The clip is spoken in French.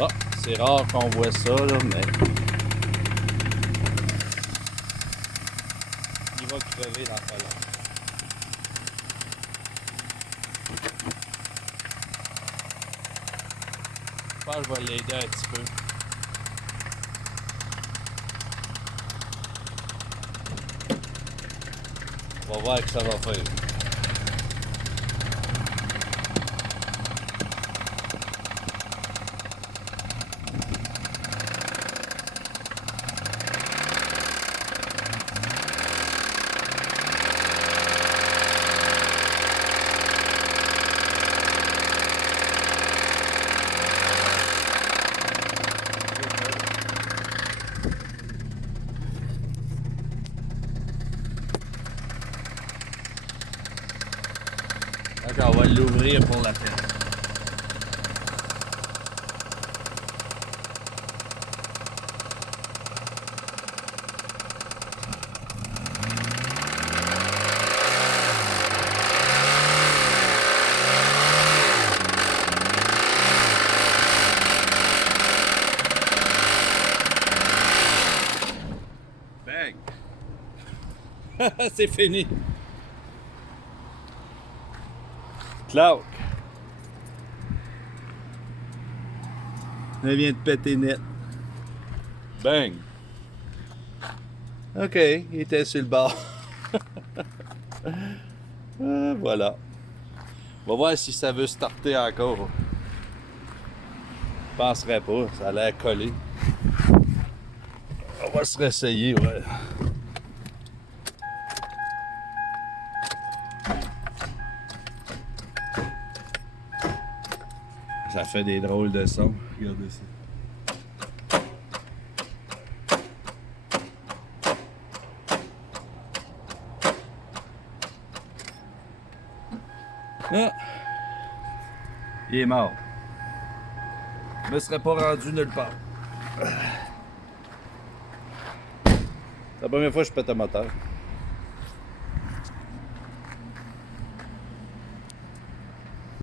Ah, c'est rare qu'on voit ça, là, mais il va crever dans pas long. Je pense que je vais l'aider un petit peu. On va voir ce que ça va faire. Donc, on va l'ouvrir pour la tête. Bang! C'est fini. Claude. Elle vient de péter net. Bang! OK, il était sur le bord. Voilà. On va voir si ça veut starter encore. Je penserais pas, ça a l'air collé. On va se réessayer, ouais. Ça fait des drôles de sons. Regardez ça. Ah. Il est mort. Je me serais pas rendu nulle part. C'est la première fois que je pète un moteur.